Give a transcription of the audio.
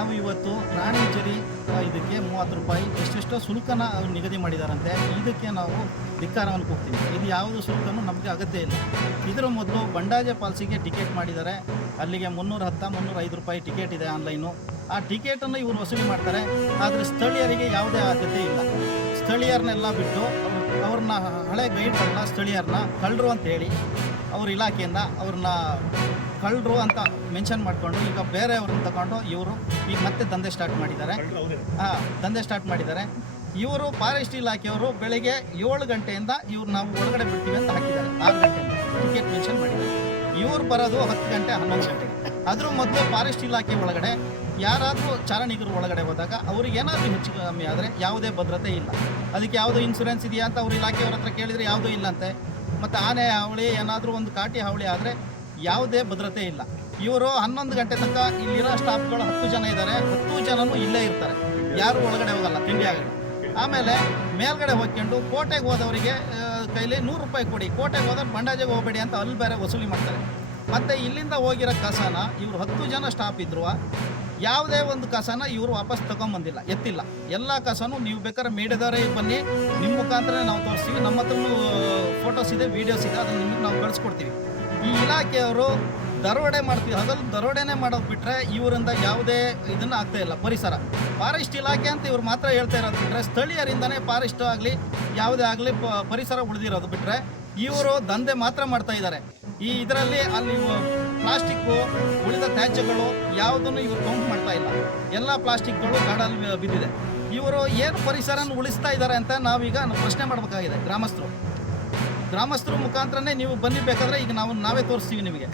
ನಾವು ಇವತ್ತು ಪ್ರಾಣಿ ಜರಿ ಇದಕ್ಕೆ 30 ರೂಪಾಯಿ ಎಷ್ಟೆಷ್ಟೋ ಶುಲ್ಕನ ನಿಗದಿ ಮಾಡಿದಾರಂತೆ. ಇದಕ್ಕೆ ನಾವು ಧಿಕ್ಕಾರವನ್ನು ಕೊಡ್ತೀವಿ. ಇದು ಯಾವುದು ಶುಲ್ಕನೂ ನಮಗೆ ಅಗತ್ಯ ಇಲ್ಲ. ಇದರ ಮೊದಲು ಬಂಡಾಜೆ ಫಾಲ್ಸಿಗೆ ಟಿಕೆಟ್ ಮಾಡಿದ್ದಾರೆ. ಅಲ್ಲಿಗೆ 305 ರೂಪಾಯಿ ಟಿಕೆಟ್ ಇದೆ ಆನ್ಲೈನು. ಆ ಟಿಕೆಟನ್ನು ಇವರು ವಸೂಲಿ ಮಾಡ್ತಾರೆ. ಆದರೆ ಸ್ಥಳೀಯರಿಗೆ ಯಾವುದೇ ಆದ್ಯತೆ ಇಲ್ಲ. ಸ್ಥಳೀಯರನ್ನೆಲ್ಲ ಬಿಟ್ಟು ಅವ್ರನ್ನ ಹಳೆ ಗೈಡ್ಗಳನ್ನ ಸ್ಥಳೀಯರನ್ನ ಕಳ್ಳರು ಅಂತೇಳಿ ಅವ್ರ ಇಲಾಖೆಯಿಂದ ಅವ್ರನ್ನ ಕಳ್ಳರು ಅಂತ ಮೆನ್ಷನ್ ಮಾಡಿಕೊಂಡು ಈಗ ಬೇರೆಯವ್ರನ್ನ ತಗೊಂಡು ಇವರು ಈಗ ಮತ್ತೆ ದಂಧೆ ಸ್ಟಾರ್ಟ್ ಮಾಡಿದ್ದಾರೆ. ದಂಧೆ ಸ್ಟಾರ್ಟ್ ಮಾಡಿದ್ದಾರೆ. ಇವರು ಫಾರೆಸ್ಟ್ ಇಲಾಖೆಯವರು ಬೆಳಗ್ಗೆ 7 ಗಂಟೆಯಿಂದ ಇವ್ರು ನಾವು ಒಳಗಡೆ ಬಿಡ್ತೀವಿ ಅಂತ ಹಾಕಿದ್ದಾರೆ. 6 ಗಂಟೆಯಿಂದ ಟಿಕೆಟ್ ಮೆನ್ಷನ್ ಮಾಡಿದ್ದಾರೆ. ಇವ್ರು ಬರೋದು 10 ಗಂಟೆ 11 ಗಂಟೆಗೆ. ಅದ್ರ ಮೊದಲು ಫಾರೆಸ್ಟ್ ಇಲಾಖೆ ಒಳಗಡೆ ಯಾರಾದರೂ ಚಾರಣಿಗರು ಒಳಗಡೆ ಹೋದಾಗ ಅವ್ರಿಗೆ ಏನಾದರೂ ಹೆಚ್ಚು ಕಮ್ಮಿ ಆದರೆ ಯಾವುದೇ ಭದ್ರತೆ ಇಲ್ಲ. ಅದಕ್ಕೆ ಯಾವುದೋ ಇನ್ಶೂರೆನ್ಸ್ ಇದೆಯಾ ಅಂತ ಅವ್ರ ಇಲಾಖೆಯವ್ರ ಹತ್ರ ಕೇಳಿದರೆ ಯಾವುದೂ ಇಲ್ಲಂತೆ. ಮತ್ತು ಆನೆ ಹಾವಳಿ ಏನಾದರೂ ಒಂದು ಕಾಟಿ ಹಾವಳಿ ಆದರೆ ಯಾವುದೇ ಭದ್ರತೆ ಇಲ್ಲ. ಇವರು 11 ಗಂಟೆ ತನಕ ಇಲ್ಲಿರೋ ಸ್ಟಾಫ್ಗಳು 10 ಜನ ಇದ್ದಾರೆ. 10 ಜನನೂ ಇಲ್ಲೇ ಇರ್ತಾರೆ. ಯಾರು ಒಳಗಡೆ ಹೋಗಲ್ಲ ತಿಂಡಿ ಆಗಲ್ಲ. ಆಮೇಲೆ ಮೇಲ್ಗಡೆ ಹೋಗ್ಕೊಂಡು ಕೋಟೆಗೆ ಹೋದವರಿಗೆ ಕೈಲಿ 100 ರೂಪಾಯಿ ಕೊಡಿ, ಕೋಟೆಗೆ ಹೋದವ್ರು ಬಂಡಾಜೆಗೆ ಹೋಗಬೇಡಿ ಅಂತ ಅಲ್ಲಿ ಬೇರೆ ವಸೂಲಿ ಮಾಡ್ತಾರೆ. ಮತ್ತು ಇಲ್ಲಿಂದ ಹೋಗಿರೋ ಕಸನ ಇವರು 10 ಜನ ಸ್ಟಾಫ್ ಇದ್ರು ಯಾವುದೇ ಒಂದು ಕಸನ ಇವರು ವಾಪಸ್ ತೊಗೊಂಬಂದಿಲ್ಲ, ಎತ್ತಿಲ್ಲ. ಎಲ್ಲ ಕಸನೂ ನೀವು ಬೇಕಾದ್ರೆ ಮೀಡಿಯಾದವರೇ ಬನ್ನಿ, ನಿಮ್ಮ ಮುಖಾಂತರ ನಾವು ತೋರಿಸ್ತೀವಿ. ನಮ್ಮ ಹತ್ರನೂ ಫೋಟೋಸ್ ಇದೆ, ವೀಡಿಯೋಸ್ ಇದೆ, ಅದನ್ನು ನಿಮಗೆ ನಾವು ಕಳಿಸ್ಕೊಡ್ತೀವಿ. ಈ ಇಲಾಖೆಯವರು ದರೋಡೆ ಮಾಡ್ತೀವಿ, ಹಗಲು ದರೋಡೆನೇ ಮಾಡೋದು ಬಿಟ್ಟರೆ ಇವರಿಂದ ಯಾವುದೇ ಇದನ್ನು ಆಗ್ತಾಯಿಲ್ಲ. ಪರಿಸರ ಫಾರೆಸ್ಟ್ ಇಲಾಖೆ ಅಂತ ಇವ್ರು ಮಾತ್ರ ಹೇಳ್ತಾ ಇರೋದು ಬಿಟ್ಟರೆ ಸ್ಥಳೀಯರಿಂದನೇ ಫಾರೆಸ್ಟ್ ಆಗಲಿ ಯಾವುದೇ ಆಗಲಿ ಪರಿಸರ ಉಳಿದಿರೋದು ಬಿಟ್ಟರೆ ಇವರು ದಂಧೆ ಮಾತ್ರ ಮಾಡ್ತಾ ಇದ್ದಾರೆ. ಈ ಇದರಲ್ಲಿ ಅಲ್ಲಿ ಪ್ಲಾಸ್ಟಿಕ್ಕು ಉಳಿದ ತ್ಯಾಜ್ಯಗಳು ಯಾವುದನ್ನು ಇವರು ಕೌಂಟ್ ಮಾಡ್ತಾ ಇಲ್ಲ. ಎಲ್ಲ ಪ್ಲಾಸ್ಟಿಕ್ಗಳು ಗಾಡಲ್ಲಿ ಬಿದ್ದಿದೆ. ಇವರು ಏನು ಪರಿಸರನ ಉಳಿಸ್ತಾ ಇದ್ದಾರೆ ಅಂತ ನಾವೀಗ ಪ್ರಶ್ನೆ ಮಾಡಬೇಕಾಗಿದೆ. ಗ್ರಾಮಸ್ಥರು ಮುಖಾಂತರನೇ ನೀವು ಬನ್ನಿ, ಬೇಕಾದರೆ ಈಗ ನಾವೇ ತೋರಿಸ್ತೀವಿ ನಿಮಗೆ.